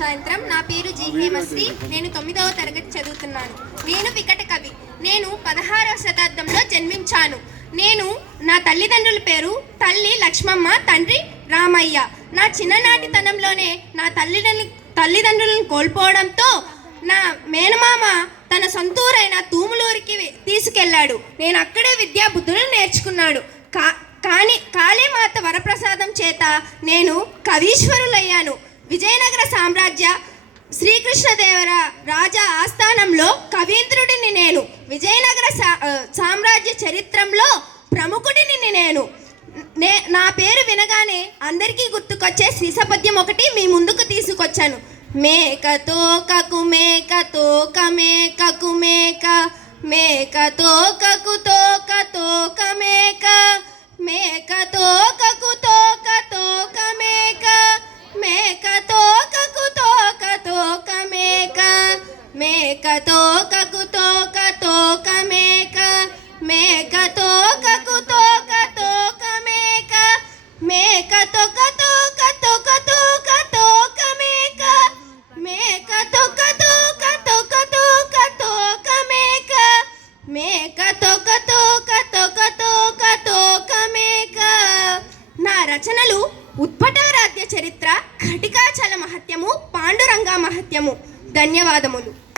సాయంత్రం నా పేరు జి హేమశ్రీ నేను తొమ్మిదవ తరగతి చదువుతున్నాను. నేను వికట కవి. నేను పదహారవ శతాబ్దంలో జన్మించాను. నేను నా తల్లిదండ్రుల పేరు తల్లి లక్ష్మమ్మ తండ్రి రామయ్య. నా చిన్ననాటితనంలోనే నా తల్లిదండ్రులు తల్లిదండ్రులను కోల్పోవడంతో నా మేనమామ తన సొంతూరైన తూములూరికి తీసుకెళ్ళాడు. నేను అక్కడే విద్యాబుద్ధులు నేర్చుకున్నాడు. కా కానీ కాళీమాత వరప్రసాదం చేత నేను కవీశ్వరులయ్యాను. విజయనగర సామ్రాజ్య శ్రీకృష్ణదేవర రాజా ఆస్థానంలో కవీంద్రుడిని నేను విజయనగర సా- సామ్రాజ్య చరిత్రంలో ప్రముఖుడిని నేను. నే నా పేరు వినగానే అందరికీ గుర్తుకొచ్చే శ్రీసపద్యం ఒకటి మీ ముందుకు తీసుకొచ్చాను. మేక తోకకు మేక తోక మేకకు మేక మేక తోకకు తోక తోక మేక మేక తోకకు తోక తోక మేక. మేక తోకకు తోక తోక మేక. మేక తోక తోక తోక తోక తోక మేక. మేక తోక తోక తోక తోక తోక మేక. మేక తోక తోక తోక తోక తోక మేక. నా రచనలు ఉత్పటారాధ్య చరిత్ర ఘటికాచల మహత్యము పాండురంగా మహత్యము. ధన్యవాదములు.